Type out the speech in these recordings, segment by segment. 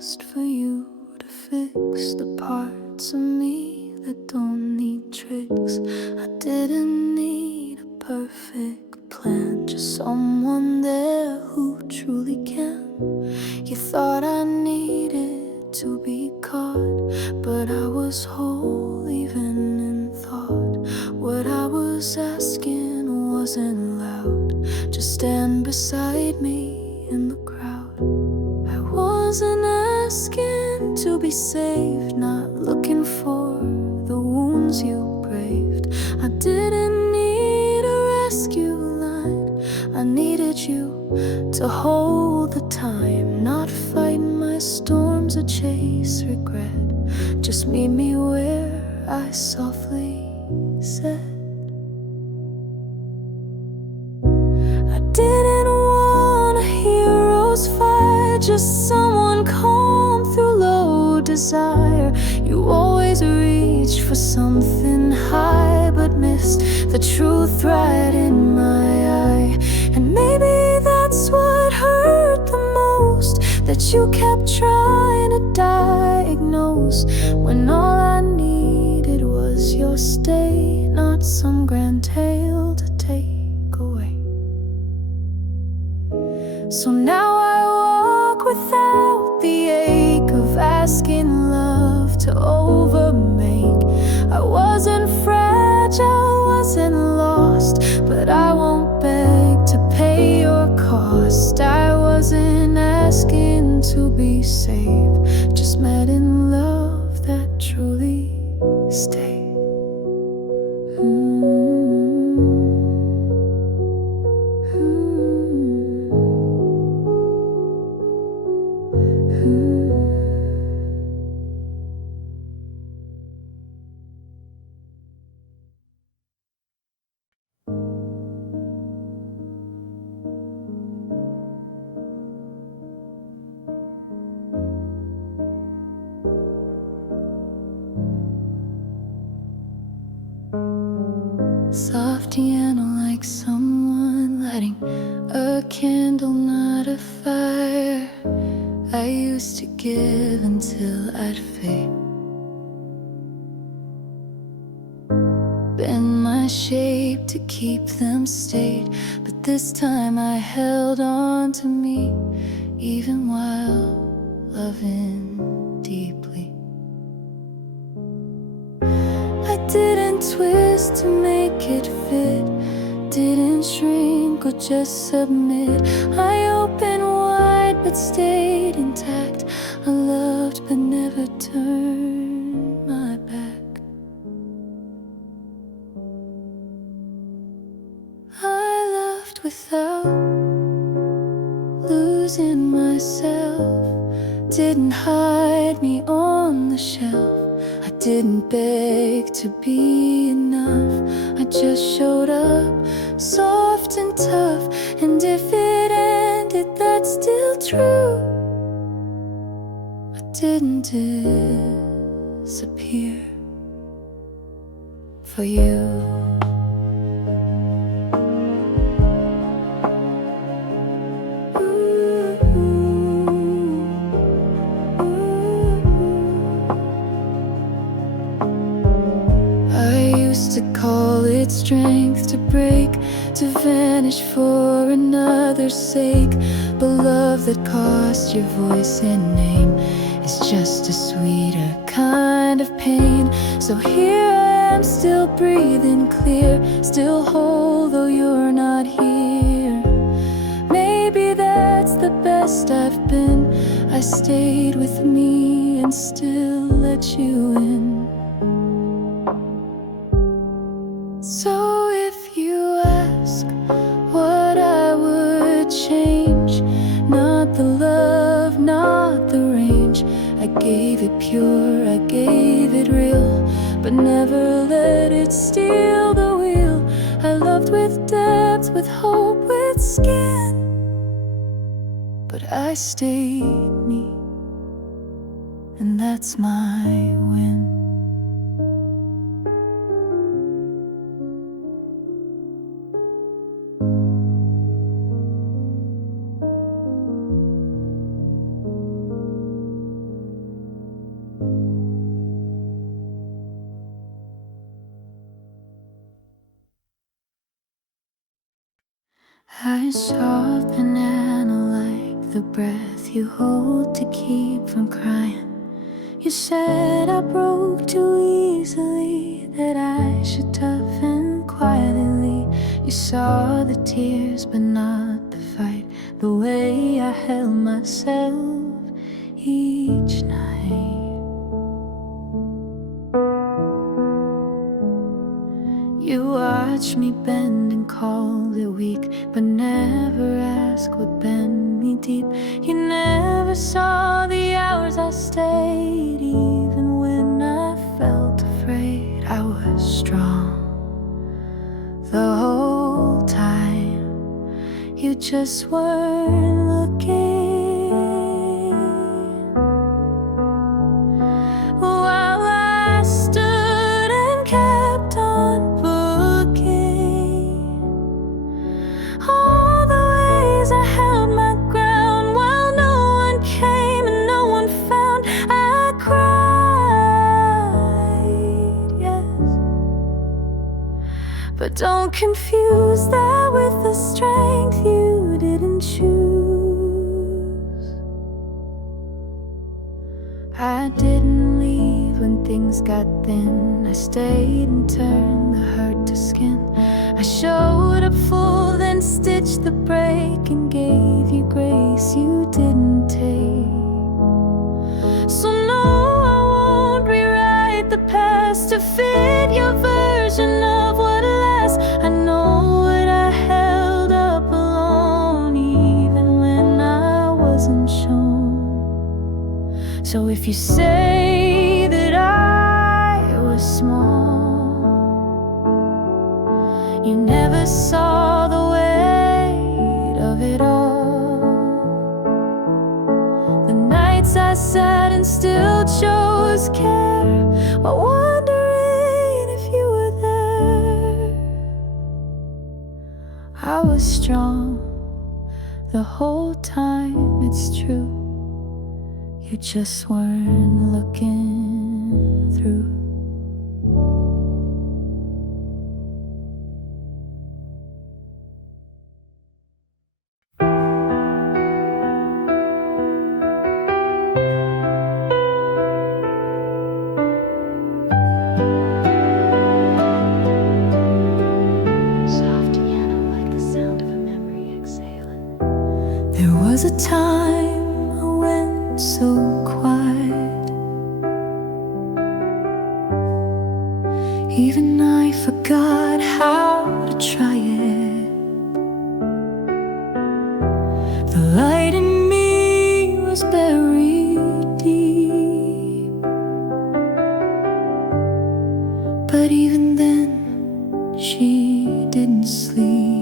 just for you to fix the parts of me that don't need tricks. I didn't need a perfect plan, just someone there who truly can. You thought I needed to be caught, but I was whole even in thought. What I was asking wasn't loud, just stand beside me in the crowd. I wasn't asking to be saved, not looking for the wounds you braved. I didn't need a rescue line, I needed you to hold the time, not fight my storms or chase regret. Just meet me where I softly said. I didn't want a hero's fight, just someone calm through low desire. You always reached for something high, but missed the truth right in my eye. And maybe that's what hurt the most, that you kept trying to diagnose, when all I needed was your stay, not some grand tale to take away. So now I walk without the ache of asking love to overmake. I wasn't fragile, wasn't lost, but I won't beg to pay your cost. I wasn't asking to be saved, just met in love that truly stayed. Soft piano like someone lighting a candle, not a fire. I used to give until I'd fade, bend my shape to keep them straight. But this time I held on to me, even while loving deeply. I didn't twist to make it fit, didn't shrink or just submit. I opened wide but stayed intact. I loved but never turned my back. I loved without losing myself, didn't hide me on the shelf. I didn't beg to be enough, I just showed up, soft and tough. And if it ended, that's still true. I didn't disappear for you. To call it strength to break, to vanish for another's sake. But love that cost your voice and name is just a sweeter kind of pain. So here I am, still breathing clear, still whole though you're not here. Maybe that's the best I've been. I stayed with me and still let you in. So if you ask what I would change, not the love, not the range. I gave it pure, I gave it real, but never let it steal the wheel. I loved with depth, with hope, with skin, but I stayed me, and that's my win. a soft banana like the breath you hold to keep from crying. You said I broke too easily, that I should toughen quietly. You saw the tears but not the fight, the way I held myself each night. You watched me bend and called it weak, but never asked what bent me deep. You never saw the hours I stayed, even when I felt afraid. I was strong the whole time, you just weren't looking. While I stood and kept on booking all the ways I held my ground, while no one came and no one found. I cried, yes, but don't confuse that with the strength you didn't choose. I didn't leave when things got thin. I stayed and turned the hurt to skin. I showed up full, then stitched the break and gave you grace you didn't take. So no, I won't rewrite the past to fit your version of what lasts. I know what I held up alone, even when I wasn't shown. So if you say that I was small, you never saw the weight of it all. The nights I sat and still chose care, while wondering if you were there. I was strong the whole time, it's true. You just weren't looking through. Soft piano like the sound of a memory exhaling. There was a time I went so quiet, even I forgot how to try it. The light in me was buried deep, but even then she didn't sleep.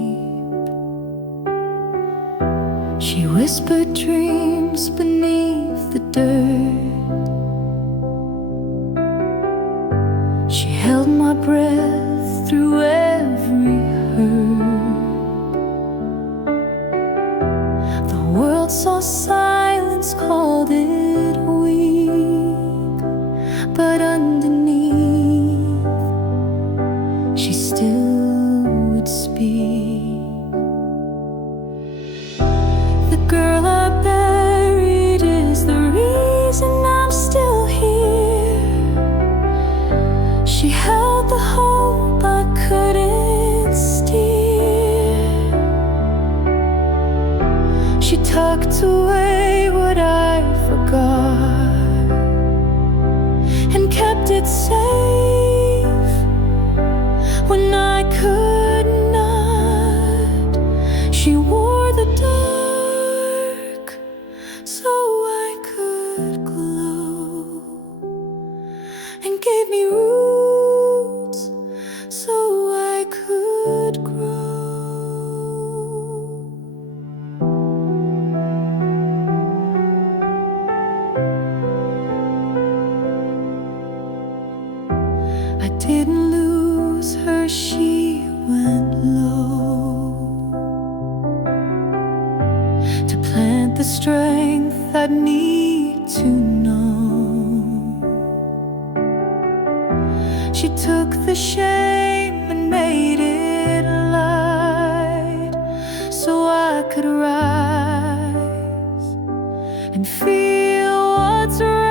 She whispered dreams beneath the dirt. She held my breath through every hurt. The world saw silence, called it weak, but underneath she still would speak. The girl I buried is the reason I'm still here. She held the hope I couldn't steer. She tucked away what I forgot and kept it safe when I could not. She wore the dark so I could glow, and gave me roots so I could grow. I didn't lose her, she went low to plant the strength I'd need to know. She took the shame and made it light, so I and feel what's right.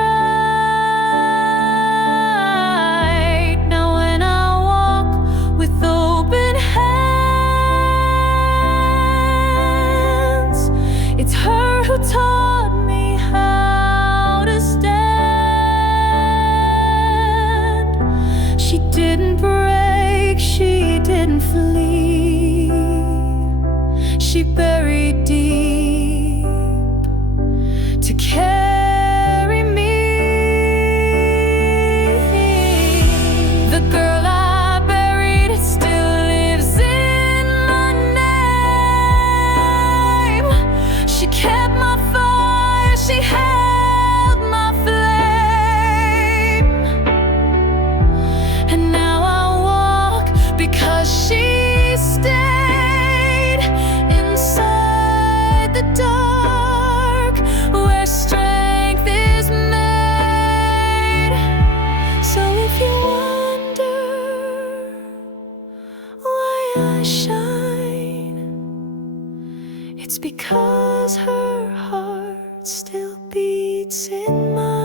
Now when I walk with open hands, it's her who taught me how to stand. She didn't break, she didn't flee, she buried deep to carry me. The girl I buried still lives in my name. She kept my fire, she held my flame, and now I walk because she stayed inside the dark where strength is made. So if you wonder why I shine, it's because her heart still beats in mine.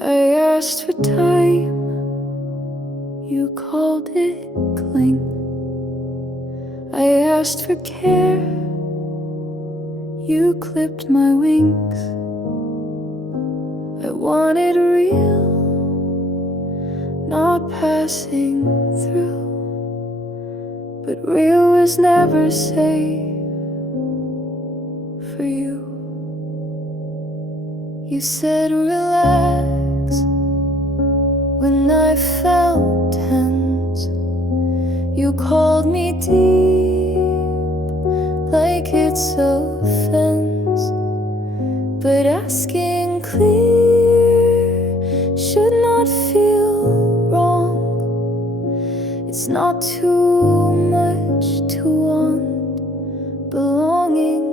I asked for time, you called it cling. I asked for care, you clipped my wings. I wanted real, not passing through, but real was never safe for you. You said relax when I felt tense. You called me deep like it's offense, but asking clear should not feel wrong. It's not too much to want belonging.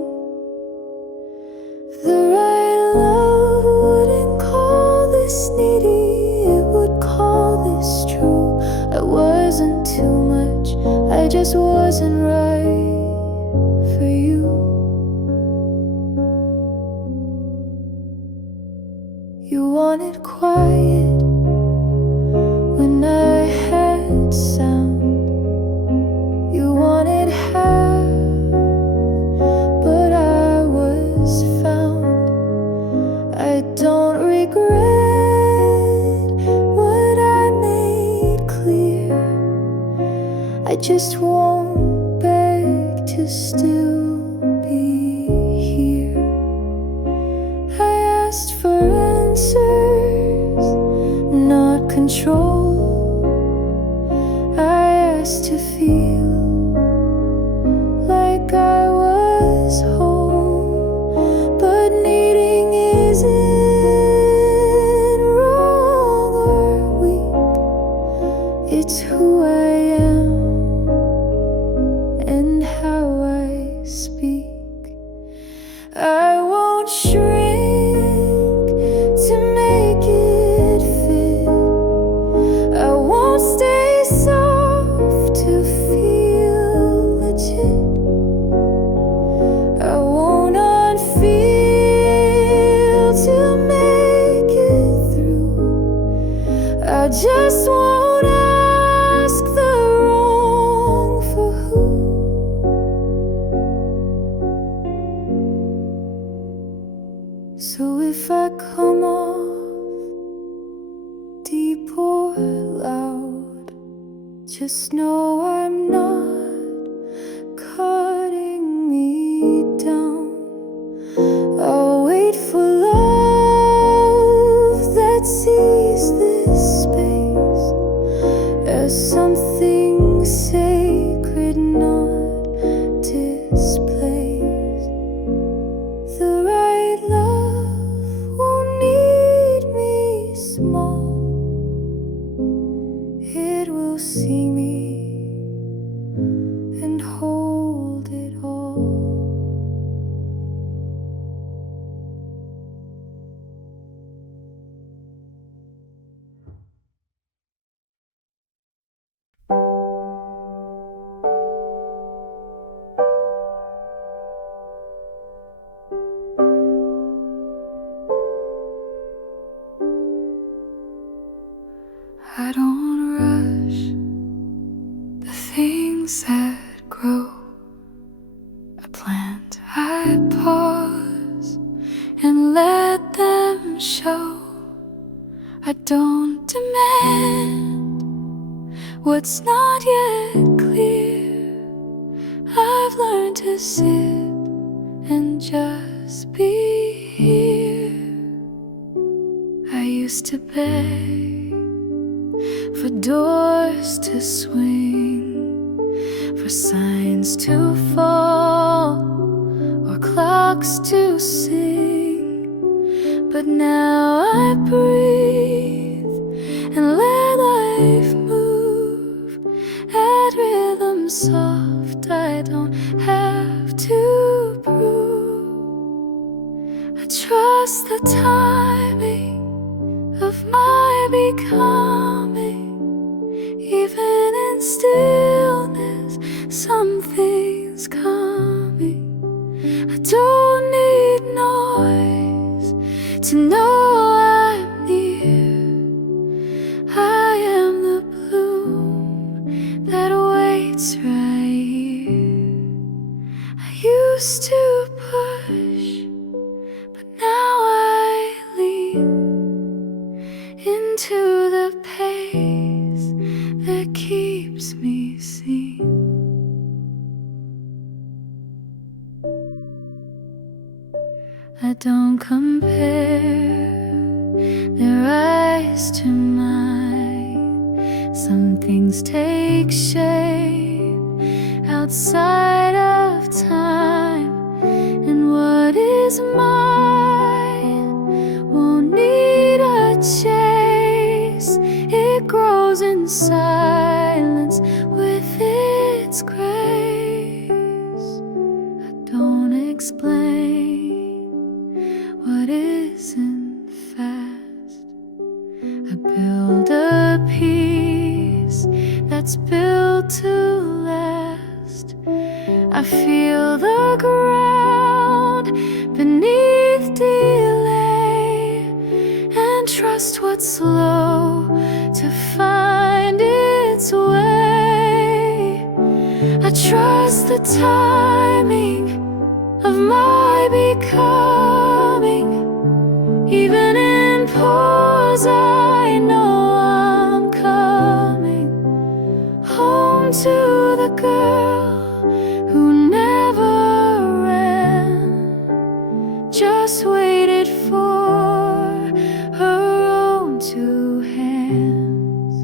The right love wouldn't call this needy, it would call this true. I wasn't too much, I just wasn't right for you. You wanted quiet when I had sound. You wanted half, but I was found. I don't regret what I made clear. I just won't beg to still be here. I asked for answers, not control. I asked to feel like I was whole, but needing isn't wrong or weak. It's who I am and how I speak. I won't shrink to make it fit. I won't stay soft to feel legit. I won't unfeel to make it through. I just won't ask the wrong for who. So if I come off deep or loud, just know I'm not cutting me down. I'll wait for love that sees this space as something sacred, not displaced. The right show. I don't demand what's not yet clear. I've learned to sit and just be here. I used to beg for doors to swing, for signs to fall, or clocks to sing. But now I breathe and let life move at rhythm soft. I don't have to prove. I trust the timing of my becoming. Even in stillness, something's coming. I don't need noise to know I'm near. I am the bloom that waits right here. I used to push, but now I lean into the pace that keeps me seen. I don't compare their eyes to mine. Some things take shape outside of time, and what is mine won't need a chase. It grows in silence with its grace. I don't explain what isn't fast. I build a piece that's built to last. I feel the ground beneath delay, and trust what's slow to find its way. I trust the timing of my becoming. Even in pause, I know I'm coming home to the girl who never ran, just waited for her own two hands.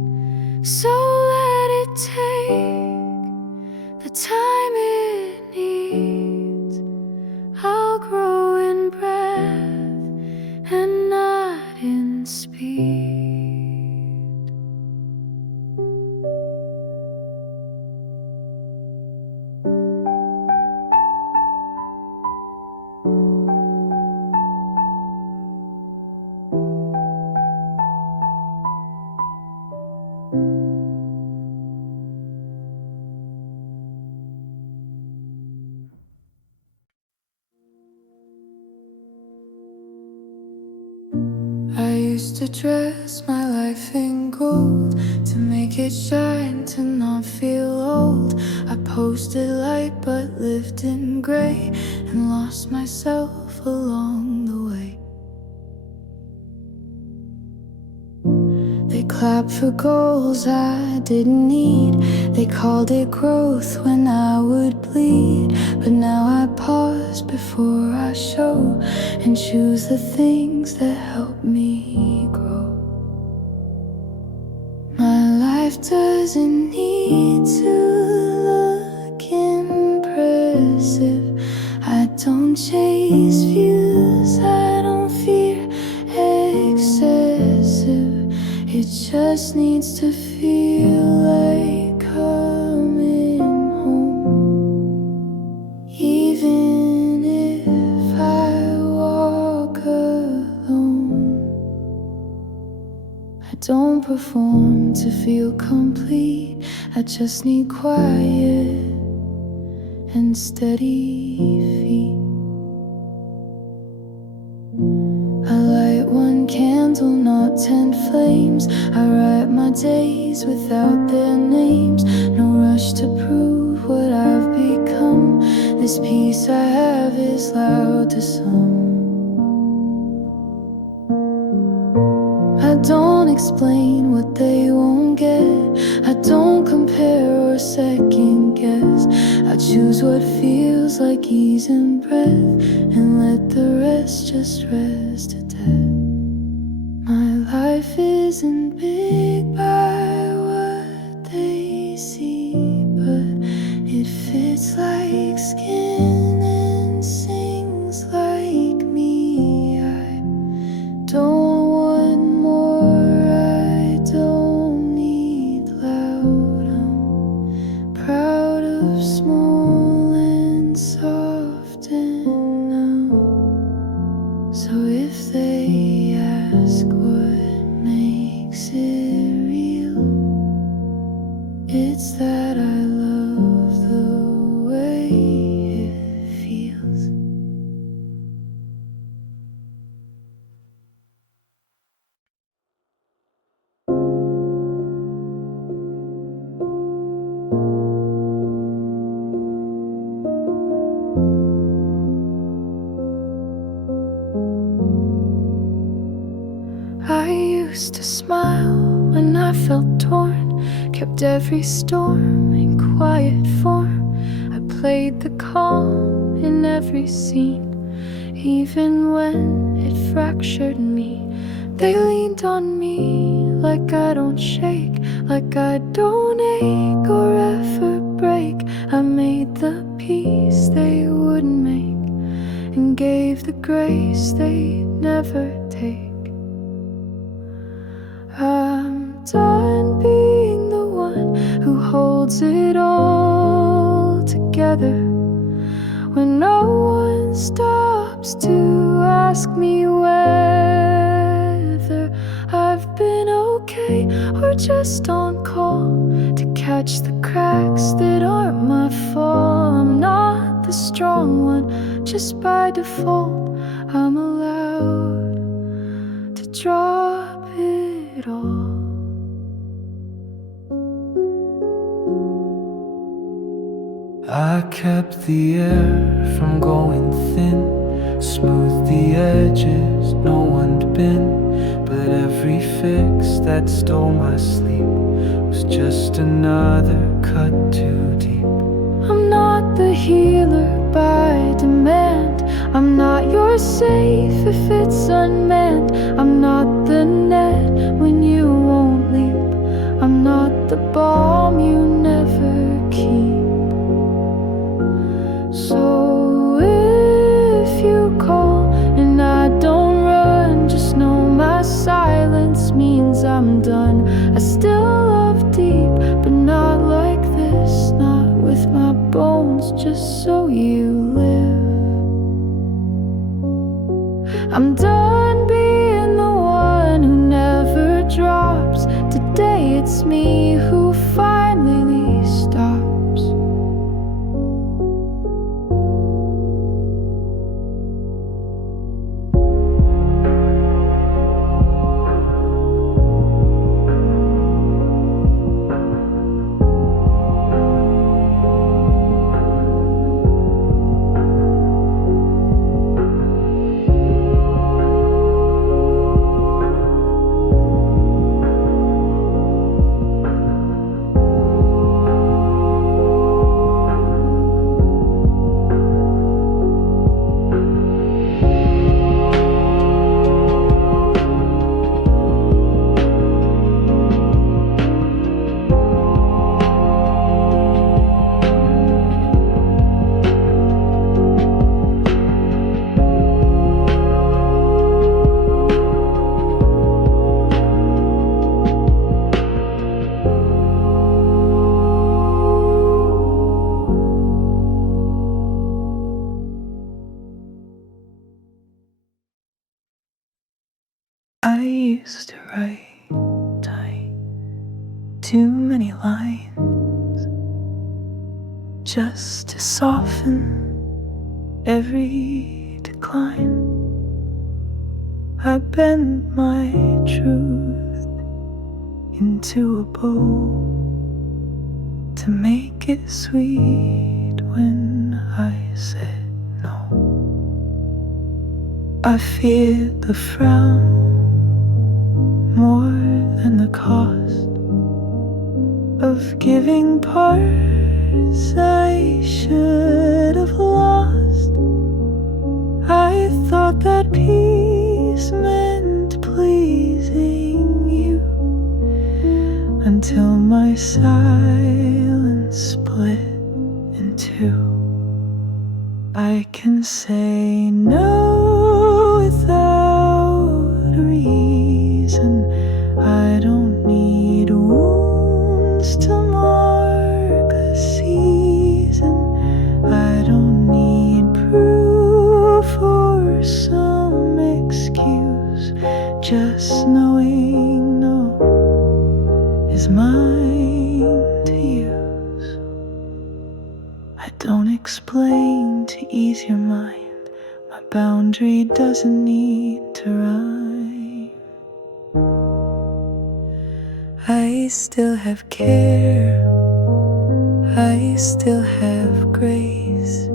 So let it take the time it needs. I'll grow in breath and not in speed. I used to dress my life in gold to make it shine, to not feel old. I posted light but lived in gray and lost myself along the way. They clapped for goals I didn't need. They called it growth when I would bleed. But now I pause before I show and choose the things that help me grow. My life doesn't need to look impressive. I don't chase views, I don't fear excessive. It just needs to feel like coming home. Even if I walk alone, I don't perform to feel complete. I just need quiet and steady feet. I light one candle, not 10 flames. I write my days without their names. No rush to prove what I've become. This peace I have is loud to some. explain what they won't get. I don't compare or second guess. I choose what feels like ease and breath, and let the rest just rest to death. My life isn't big by what they see, but it fits like skin and sings like me. I don't want more, I don't need loud. I'm proud of small and soft and now. So if they ask what makes it real, it's that I love the way it feels. I used to smile when I felt torn, kept every storm in quiet form. I played the calm in every scene, even when it fractured me. They leaned on me like I don't shake, like I don't ache or ever break. I made the peace they wouldn't make, and gave the grace they'd never take. I'm done being the one who holds it all together, when no one stops to ask me whether I've been okay or just on call to catch the cracks that aren't my fault. I'm not the strong one, just by default. I'm allowed to drop it all. I kept the air from going thin, smoothed the edges no one'd been. But every fix that stole my sleep was just another cut too deep. I'm not the healer by demand, I'm not your safe if it's unmanned. I'm not the net when you won't leap, I'm not the balm you never keep. So if you call and I don't run, just know my silence means I'm done. I still love deep, but not like this, not with my bones, just so you live. I'm done being the one who never drops. Today it's me who finally stops. I used to write too many lines just to soften every decline. I bend my truth into a bow to make it sweet when I said no. I feared the frown more than the cost of giving parts I should have lost. I thought that peace meant pleasing you, until my silence split in two. I can say no without a reason. I don't need wounds to mark a season. I don't need proof or some excuse. Just knowing no is mine to use. I don't explain to ease your mind. My boundary doesn't need to rhyme. I still have care, I still have grace,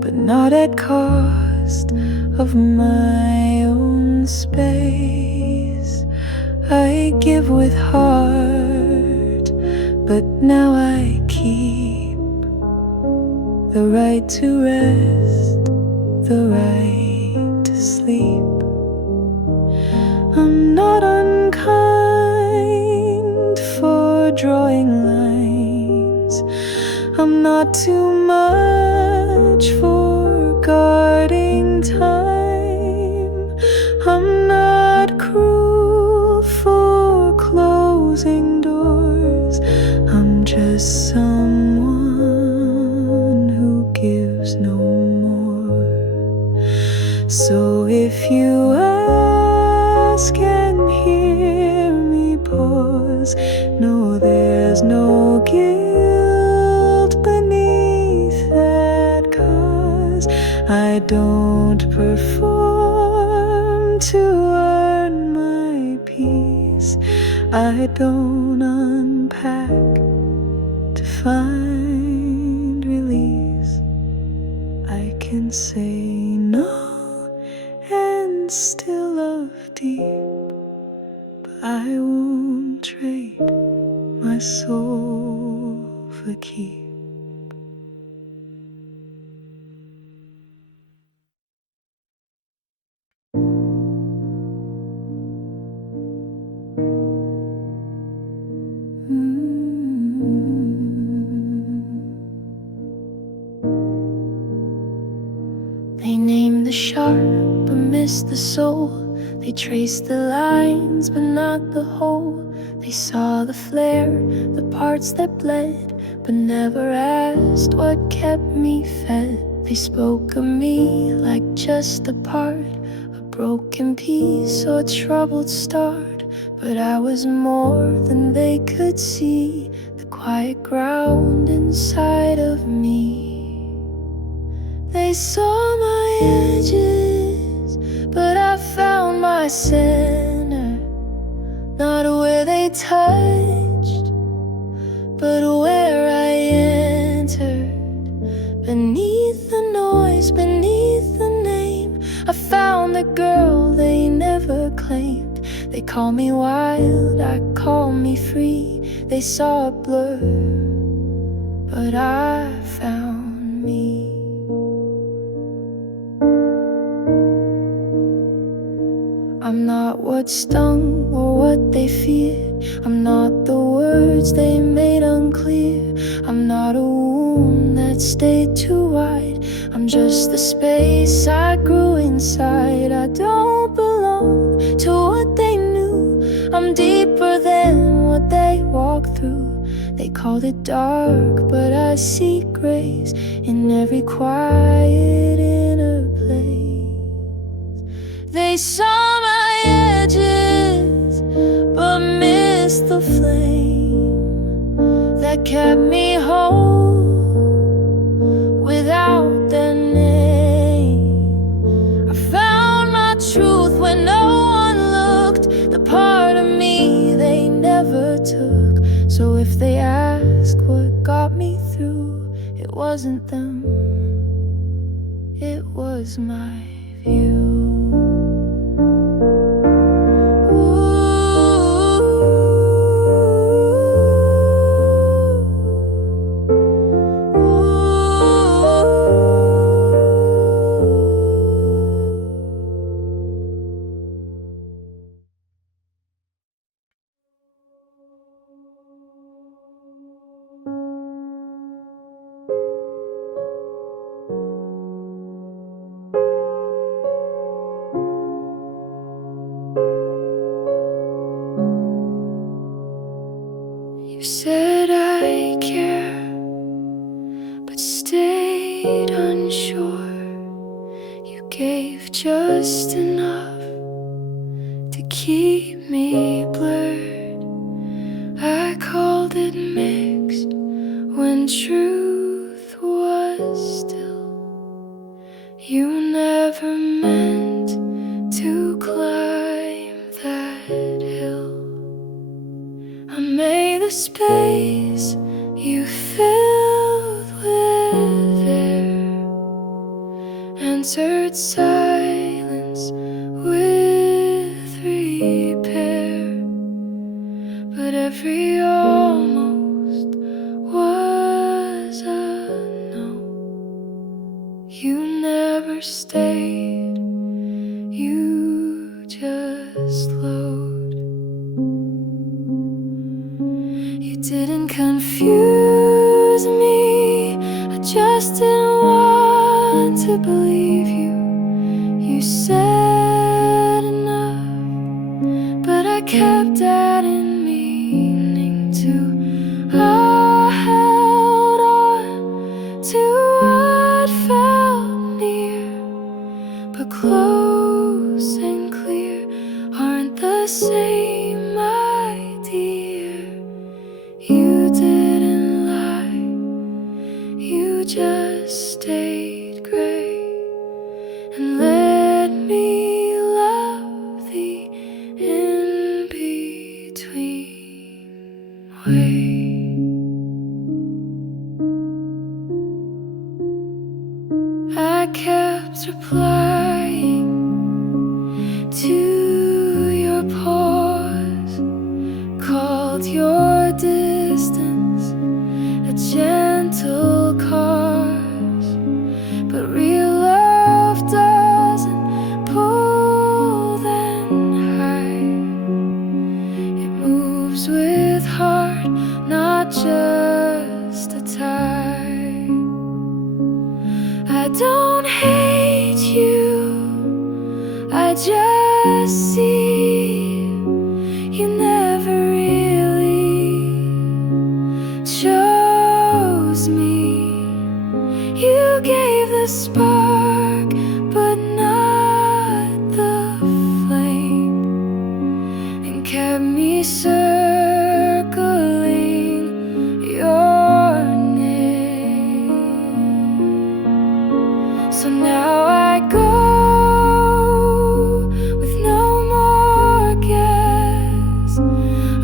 but not at cost of my own space. I give with heart, but now I keep the right to rest, the right to sleep. I'm not unkind for drawing lines. I'm not too much for guarding time. I'm not cruel for closing doors. I'm just someone who gives no more. So if you ask and hear me pause, no, there's no guilt beneath that, 'cause I don't perform to earn my peace. I don't unpack to find release. I can say no and still love deep, but I won't trade my soul for keep. They name the sharp but miss the soul. They trace the lines but not the whole. They saw the flare, the parts that bled, but never asked what kept me fed. They spoke of me like just a part, a broken piece or a troubled start. But I was more than they could see, the quiet ground inside of me. They saw my edges, but I found my center. Not where they touched, but where I entered. Beneath the noise, beneath the name, I found the girl they never claimed. They call me wild, I call me free. They saw a blur, but I found me. I'm not what stung or what they feared. I'm not the words they made unclear. I'm not a wound that stayed too wide. I'm just the space I grew inside. I don't belong to what they knew. I'm deeper than what they walked through. They called it dark, but I see grace in every quiet inner place. They saw my edges, but missed the flame that kept me whole without their name. I found my truth when no one looked, the part of me they never took. So if they ask what got me through, it wasn't them, it was my view. Ooh. said I care, but stayed unsure. You gave just enough to keep me blurred. I called it mixed when truth was still. You never meant to climb that hill. I made the space you filled with air, answered silence with repair. But every almost was a no. You never stayed, you just flowed. You didn't confuse me, I just didn't want to believe you. You said enough, but I kept adding meaning to. I held on to what felt near, but close and clear aren't the same, my dear. You didn't lie, you just stayed gray and let me love the in-between way. I kept replying to your pause, called your distance a gentle cause, but real love doesn't pull then hide. It moves with heart, not just a tide. I don't hate you, I just see you never really chose me. You gave the spark, but not the flame, and kept me circling your name. So now I go with no more guess.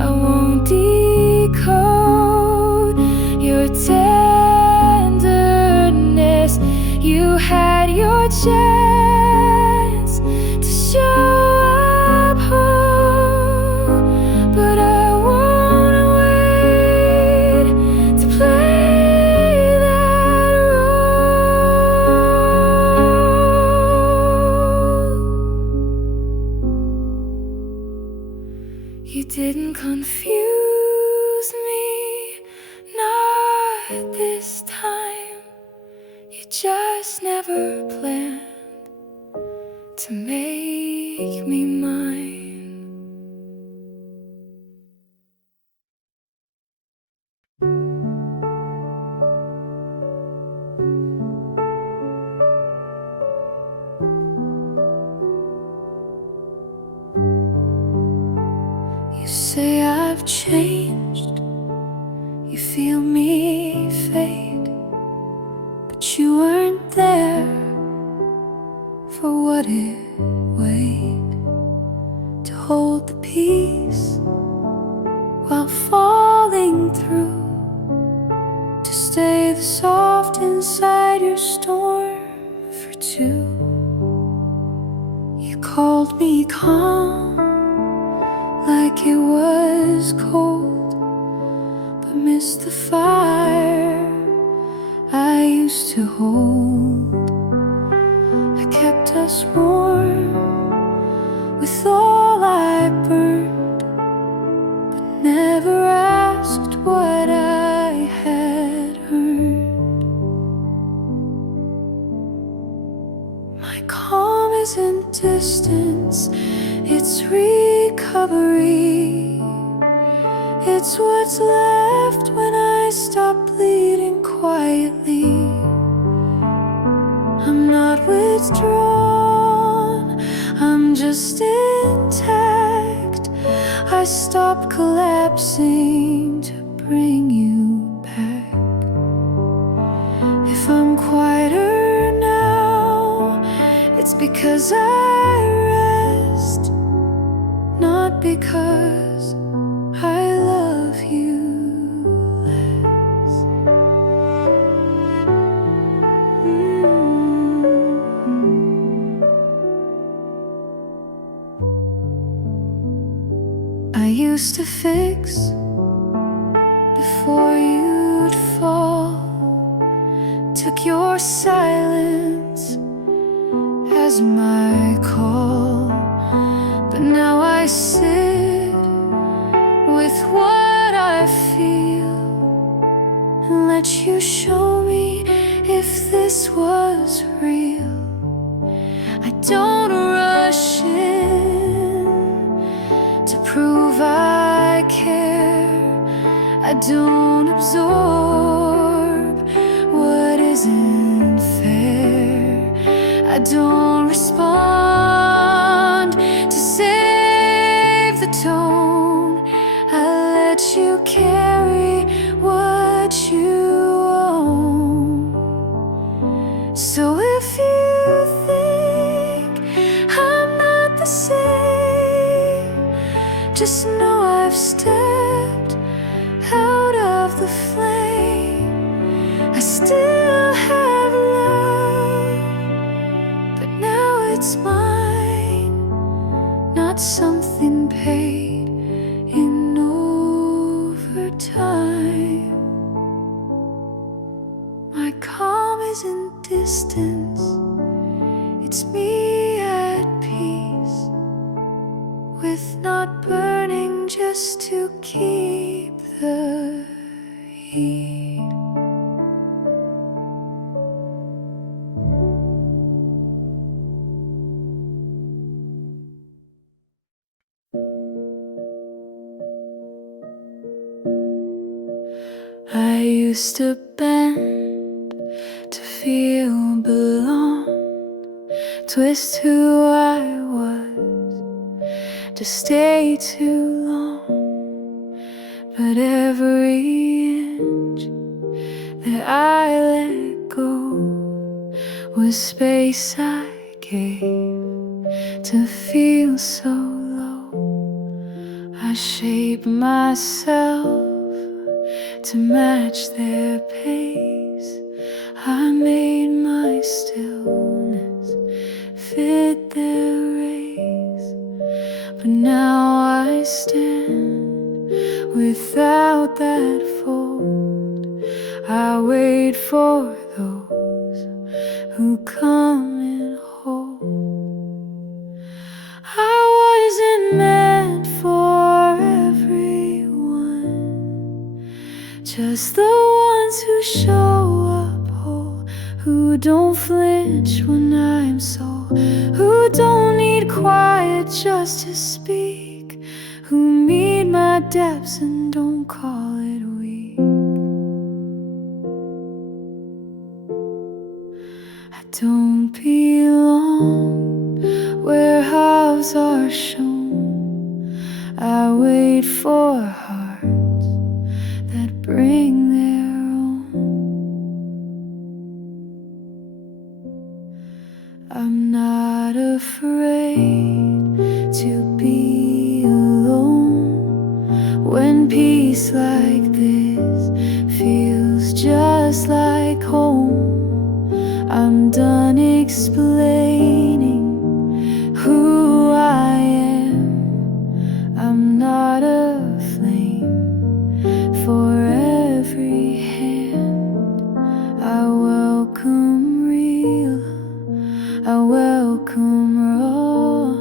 I won't decode your tenderness. You had your chance to show up home, but I won't wait to play that role. You didn't confuse me, not this time. You just never planned to make me mine. You say I've changed, you feel me fade, but you weren't there for what it weighed to hold the peace while falling through, to stay the soft inside your storm for two. You called me calm like it was cold, but missed the fire I used to hold. I kept us warm with all I burned, but never asked what I had earned. My calm isn't distance, it's recovery. It's what's left stop bleeding quietly. I'm not withdrawn, I'm just intact. I stop collapsing to bring you back. If I'm quieter now, it's because I rest, not because I love you less. I used to fix before you'd fall, took your silence as my call, but now I sit with what I feel and let you show me if this was real. I don't rush in to prove I care. I don't absorb what isn't fair. I don't respond to save the tone. I let you carry what you own. So if you think I'm not the same, just know I've stepped out of the flame. I still have light, but now it's mine, not something paid in overtime. My calm isn't distance, it's me at peace with not burning just to keep the heat. I used to bend to feel belong, twist who I was to stay too long. But every inch that I let go was space I gave to feel so low. I shaped myself to match their pace. I made my stillness fit their race. But now I stand without that fold. I wait for those who come and hold. I wasn't meant for everyone, just the ones who show up whole, who don't flinch when I'm so, who don't need quiet just to speak, who meet my depths and don't call it weak. I don't belong where halves are shown. I wait for hearts that bring their own. I'm not afraid to be alone when peace like this feels just like home. I'm done explaining who I am. I'm not a flame for every hand. I welcome real, I welcome raw,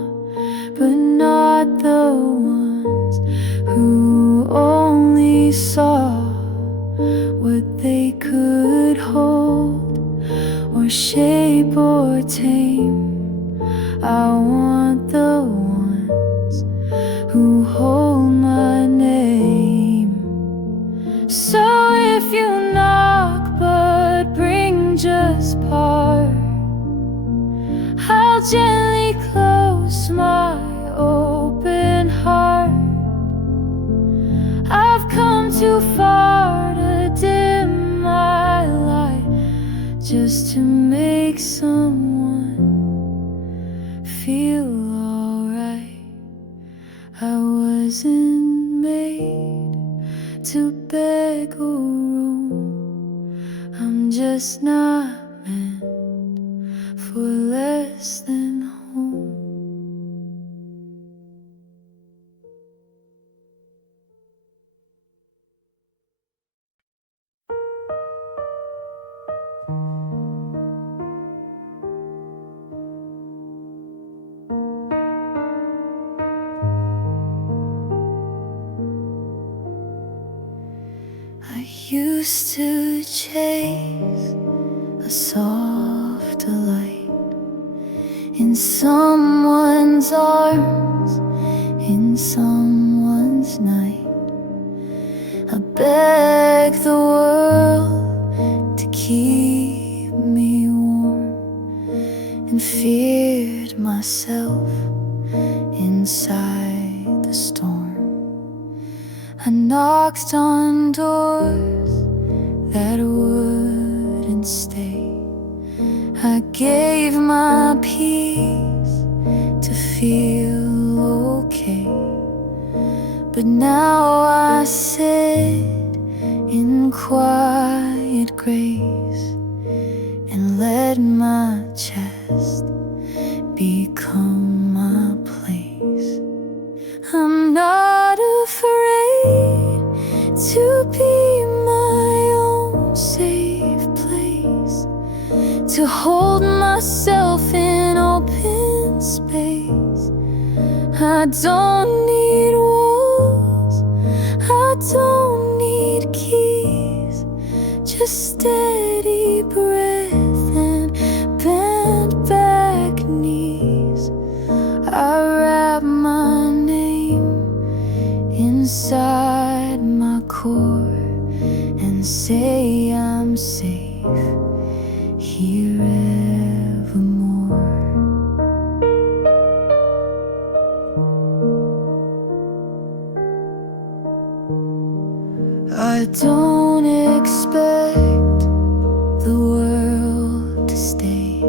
but not the ones who only saw feel alright. I wasn't made to beg or roam. I'm just not meant for less than home. I used to chase a soft delight in someone's arms, in someone's night. I begged the world to keep me warm and feared myself inside the storm. I knocked on doors that wouldn't stay. I gave my peace to feel okay. But now I sit in quiet grace and let my chest become my place. I'm not afraid to be my own safe place, to hold myself in open space. I don't need walls, I don't need keys, just steady breath and bent back knees. I wrap my inside my core and say I'm safe here evermore. I don't expect the world to stay.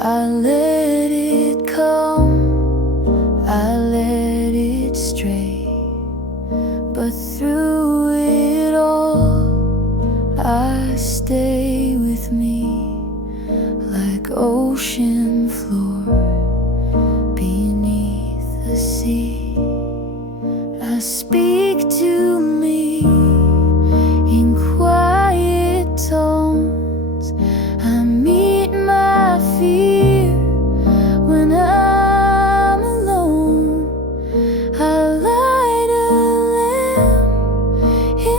I let it come, I let it stray. But through it all, I stay with me like ocean floor beneath the sea. I speak to me in quiet tones. I meet my fear when I'm alone. I light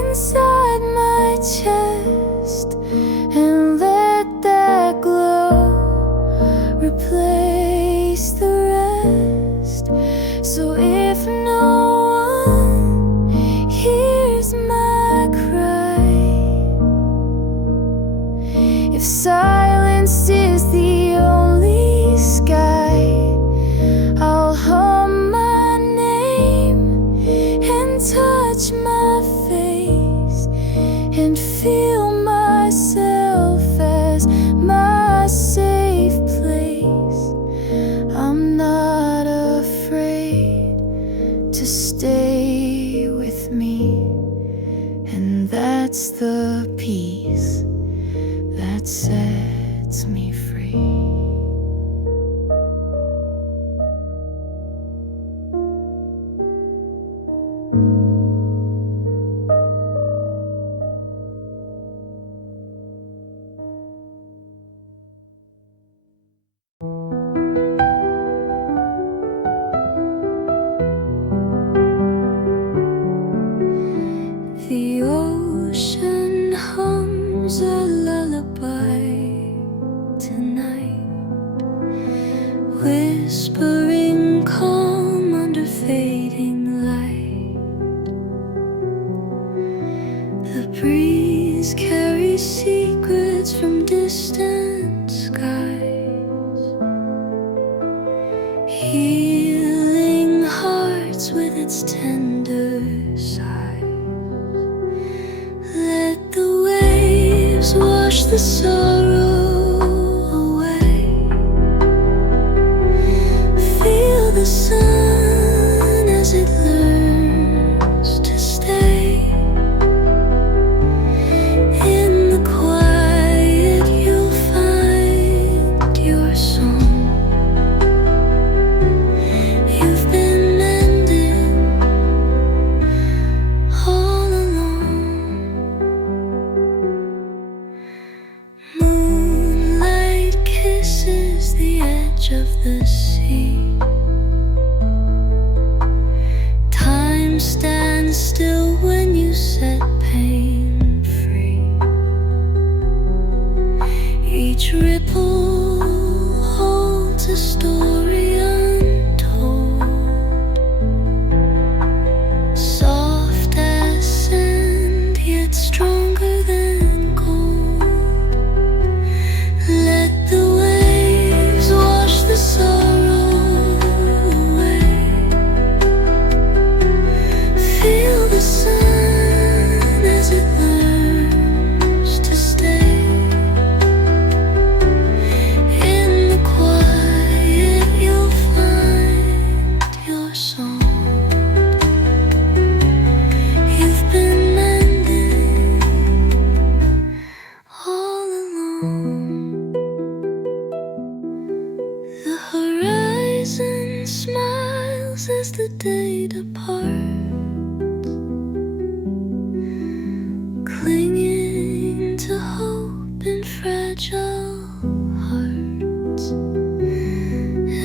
inside my chest and let that glow replace the rest. So if no one hears my cry, if silence is the only sky, I'll hum my name and touch my face and feel myself as my safe place. I'm not afraid to stay with me, and that's the peace that sets me free. The ocean hums a lullaby tonight, whispering calm under fading light. The breeze carries secrets from distant skies, healing hearts with its tender sighs. Let the waves wash the sorrow away. as the day departs, clinging to hope in fragile hearts.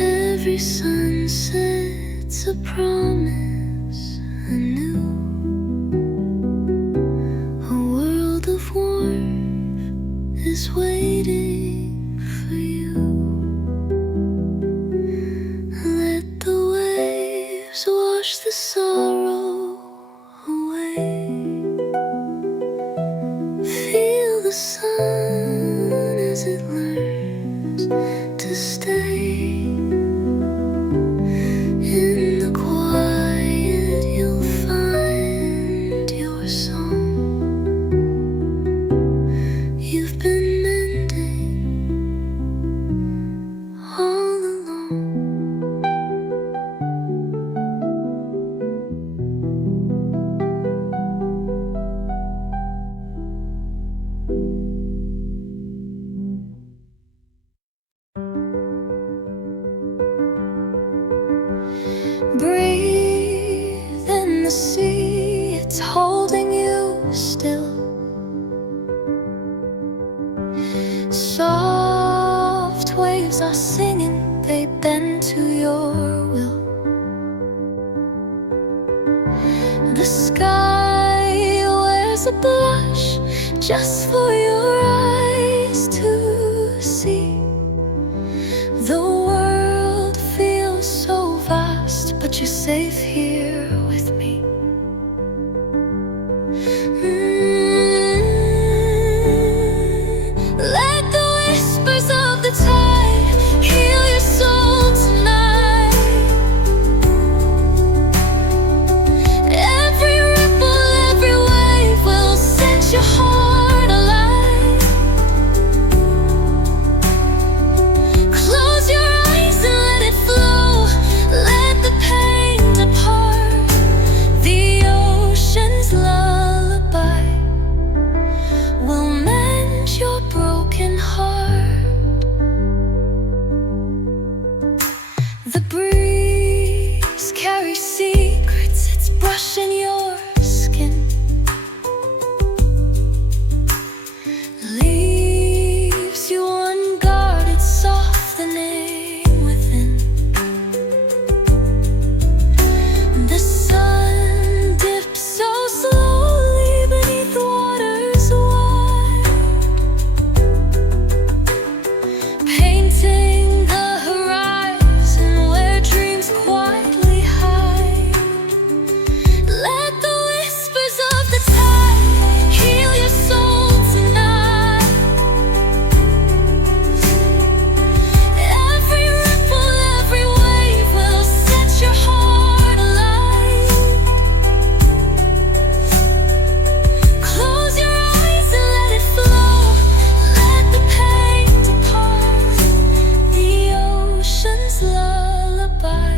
Every sunset's a promise anew, a world of warmth is waiting for you. Let the waves wash the sorrow away. Feel the sun as it learns to stay. In the quiet you'll find your song. You've been mending all along. Breathe in the sea, it's holding you still. Soft waves are singing, they bend to your will. The sky wears a blush just for your eyes to see. The world feels so vast, but you're safe here with me. Let the whispers of the tide heal your soul tonight. Every ripple, every wave will set your heart alight. Close your eyes and let it flow. Let the pain depart. The ocean's lullaby will mend your broken heart. The breeze carries secrets, it's brushing your skin. Leaves you unguarded, softening within. The sun dips so slowly beneath waters wide, painting the horizon where dreams quietly hide. Let the whispers of the tide heal your soul tonight. Every ripple, every wave will set your heart alight. Close your eyes and let it flow. Let the pain depart. The ocean's lullaby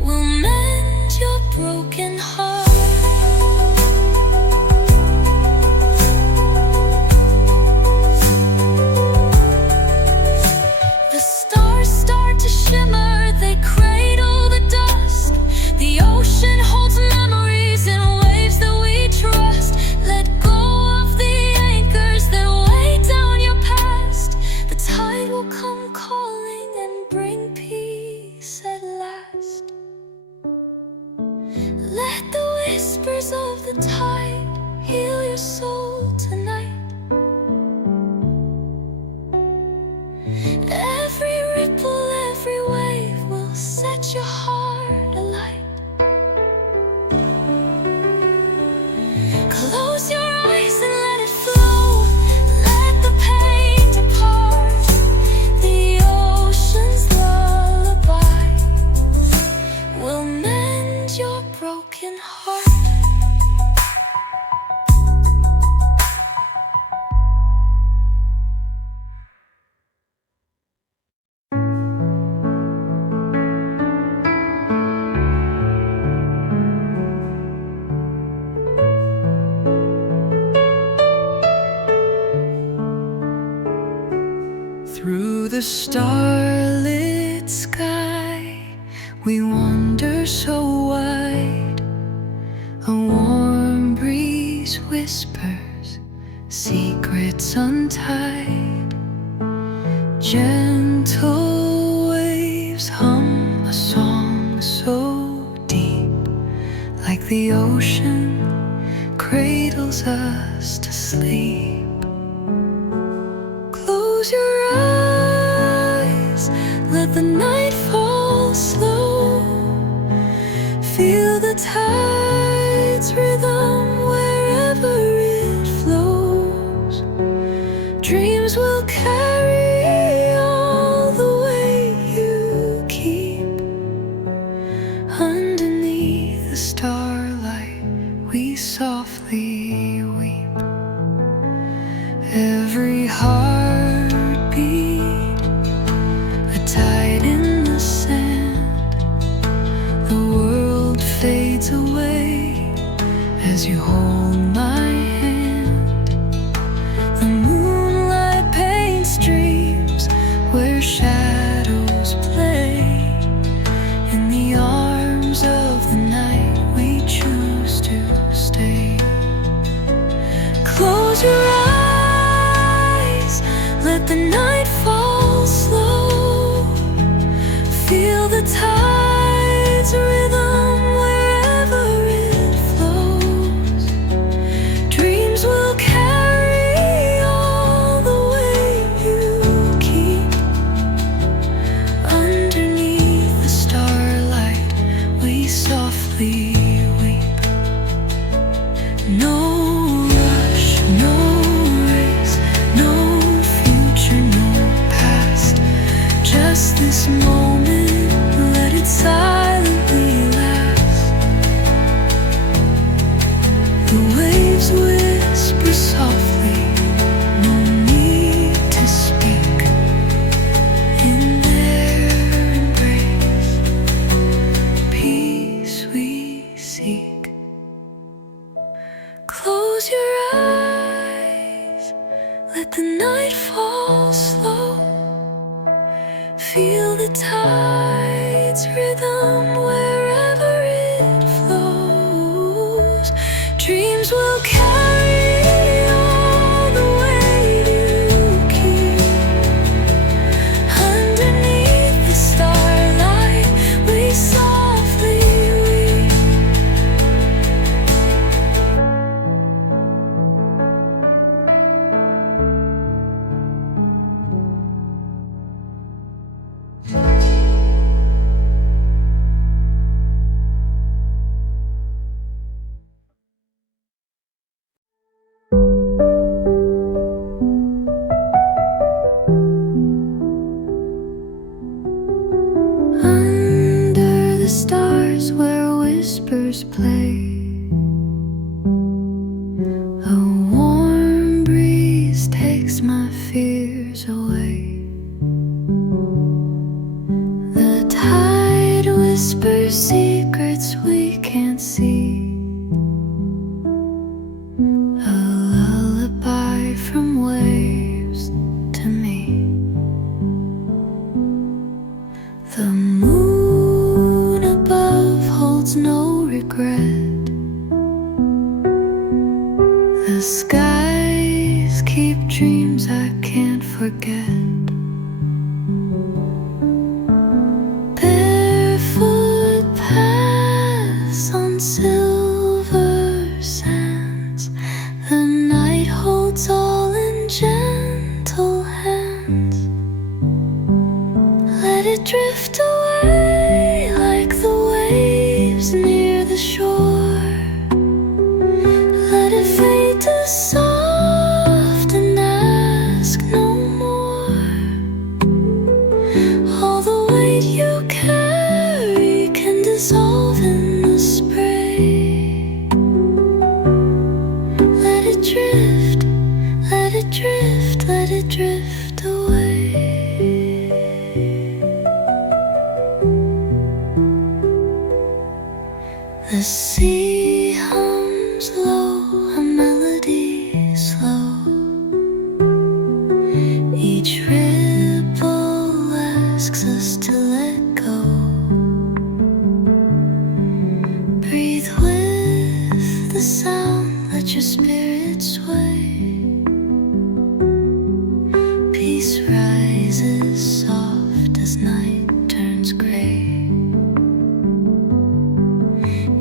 will mend your broken heart. The stars start to shimmer, they cradle the dusk. The ocean holds memories in waves that we trust. Let go of the anchors that weigh down your past. The tide will come calling and bring peace at last. Let the whispers of the tide heal your soul tonight. Every ripple, every wave will set your heart alight. Close your eyes and let it flow. Let the pain depart. The ocean's lullaby will mend your broken heart. Through the starlit sky We wander so wide. A warm breeze whispers secrets untied. Gentle waves hum a song so deep, like the ocean cradles us to sleep. Close your eyes, let the night fall slow. Feel the tide's rhythm wherever it flows. Dreams will carry all the way you keep. Underneath the starlight we softly weep. Every heartbeat a tide in the sand. The world fades away as you hold my hand. The moonlight paints dreams where shadows play. In the arms of the night we choose to stay. Close your eyes, let the night fall slow. Feel the tide's rhythm wherever it flows. Dreams will carry all the way you keep. Underneath the starlight we softly weep. No rush, no race, no future, no past. Just this moment, let it silently last. The waves whisper softly, no need to speak. In their embrace, peace we seek. Close your eyes, let the night fall slow. Feel the tide's rhythm wherever it flows. Dreams will carry all the way you keep. Underneath the starlight we softly weep. Under the stars where whispers play, a warm breeze takes my fears away. The tide whispers secrets we can't see. A lullaby from waves to me. The moon above holds no regret. The skies keep dreams I can't forget. Barefoot paths on silver sands. The night holds all in gentle hands. Let it drift away like the waves near the shore. Let it fade to soft and ask no more. All the weight you carry can dissolve in the spray. Let it drift, let it drift, let it drift away. The sea hums low, a melody slow. Each ripple asks us to let go.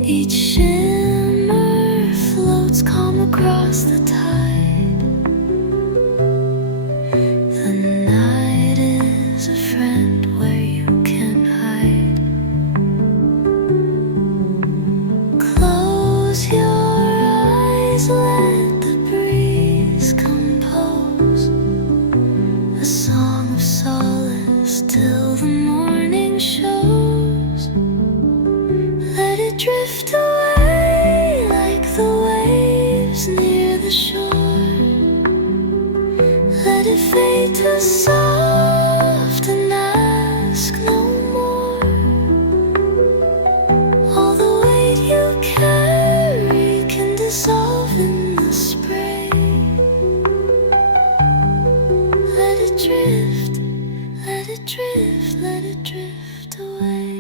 Each shimmer floats calm across the tide. The night is a friend where you can hide. Close your eyes, let the breeze compose a song of solace till the morning shows. Let it drift away like the waves near the shore. Let it fade to soft and ask no more. All the weight you carry can dissolve in the spray. Let it drift, let it drift, let it drift away.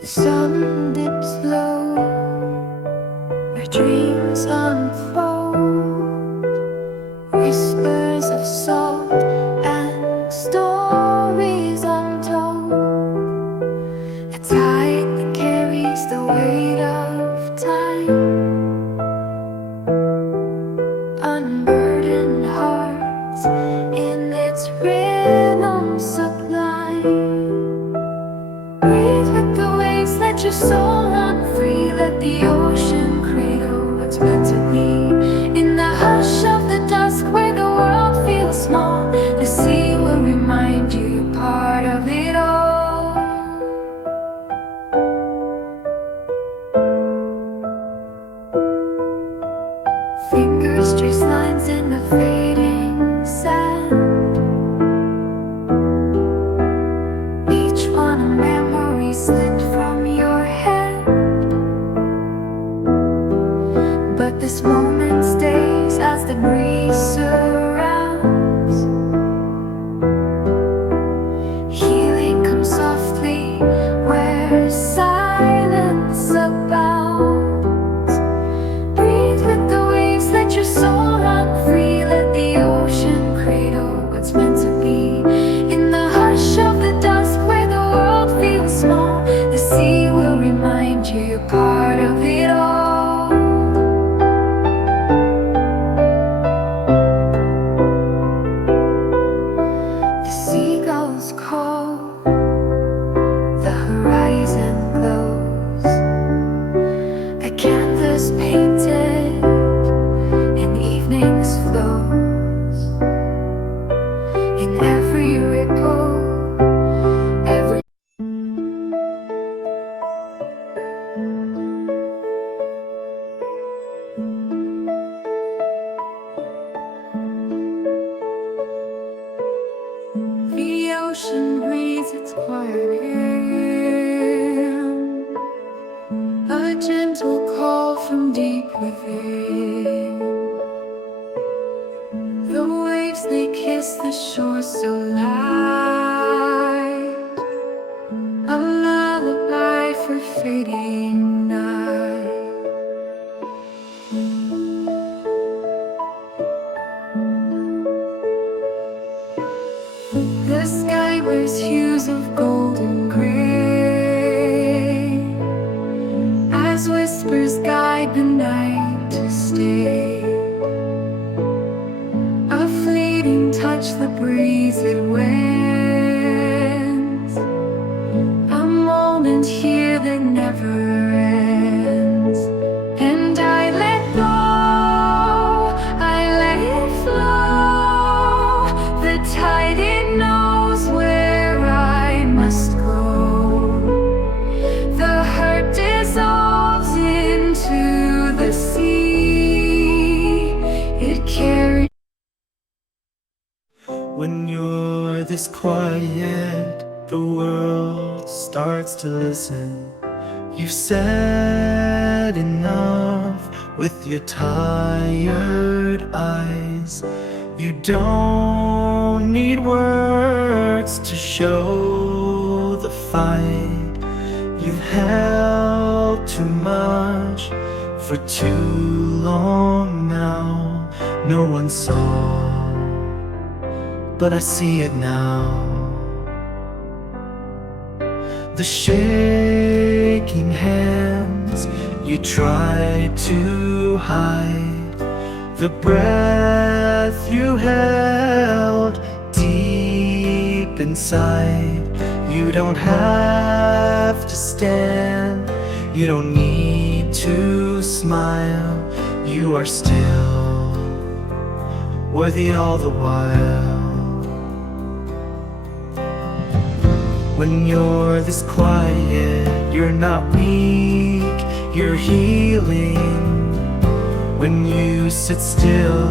The sun dips low, where dreams unfold, whispers of salt and stories untold. A tide that carries the weight of time, unburdened hearts in its rhythm sublime. Breathe with the waves, let your soul run free. Let the ocean cradle what's meant to be. In the hush of the dusk where the world feels small, the sea will remind you you're part of it all. Fingers trace lines in the fading sand, each one a memory slipped from your head. But this moment stays as the breeze surrounds. Healing comes softly where silence abounds. Breathe with the waves, let your soul run free. Let the ocean cradle what's meant to be. In the hush of the dusk where the world feels small, the sea will remind you you're part of it all. The seagulls call, the horizon glows, a canvas painted in evening's flows. In every ripple, every the ocean breathes its quiet hymn, a gentle call from deep within. The waves, they kiss the shore so light, a lullaby for fading night. The sky wears hues of gold and gray, as whispers guide the night to stay. A fleeting touch, the breeze it wends, a moment here that never ends. And I let quiet, the world starts to listen. You've said enough with your tired eyes. You don't need words to show the fight. You've held too much for too long now. No one saw, but I see it now. The shaking hands you tried to hide, the breath you held deep inside. You don't have to stand, you don't need to smile. You are still worthy all the while. When you're this quiet, you're not weak, you're healing. When you sit still,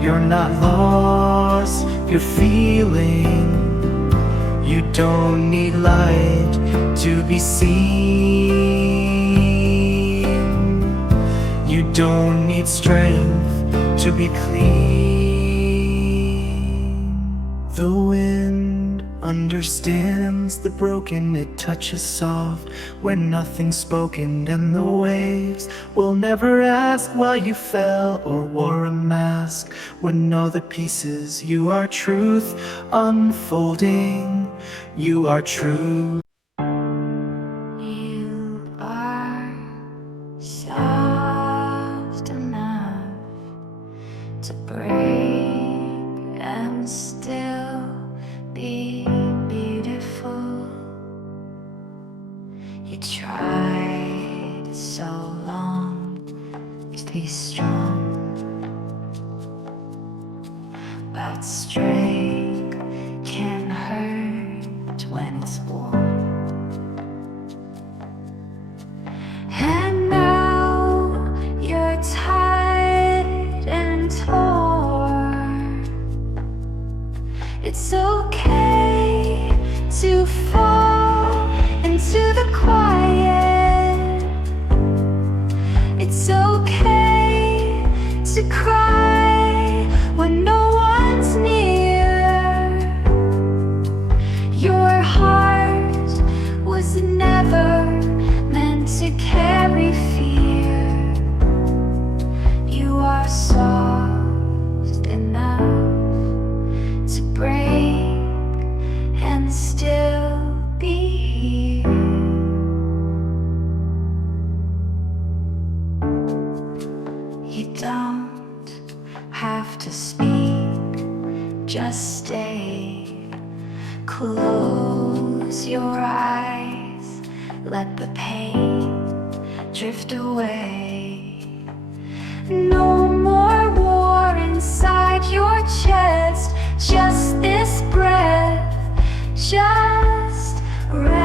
you're not lost, you're feeling. You don't need light to be seen. You don't need strength to be clean. The wind understands the broken, it touches soft when nothing's spoken. And the waves will never ask why you fell or wore a mask. When all the pieces, you are truth unfolding. You are true. You are soft enough to break and still be beautiful. You tried so long to be strong, but strength can hurt when it's warm. And now you're tired and torn. It's okay to fall into the quiet. It's okay to cry when no one's near. Your heart was never meant to carry fear. You are soft enough to break and still be here. You don't have to speak, just stay. Close your eyes, let the pain drift away. No more war inside your chest, just this breath, just rest.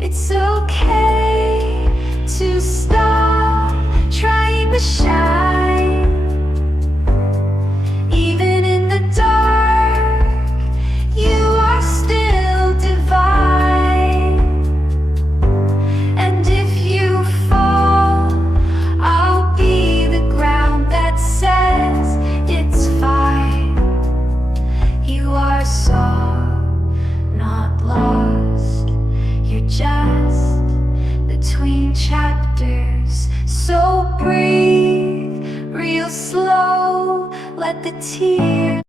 It's okay to stop trying to shine. Even in the dark, you are still divine. And if you fall, I'll be the ground that says it's fine. You are soft, not lost. You're just between chapters. So breathe real slow, let the tears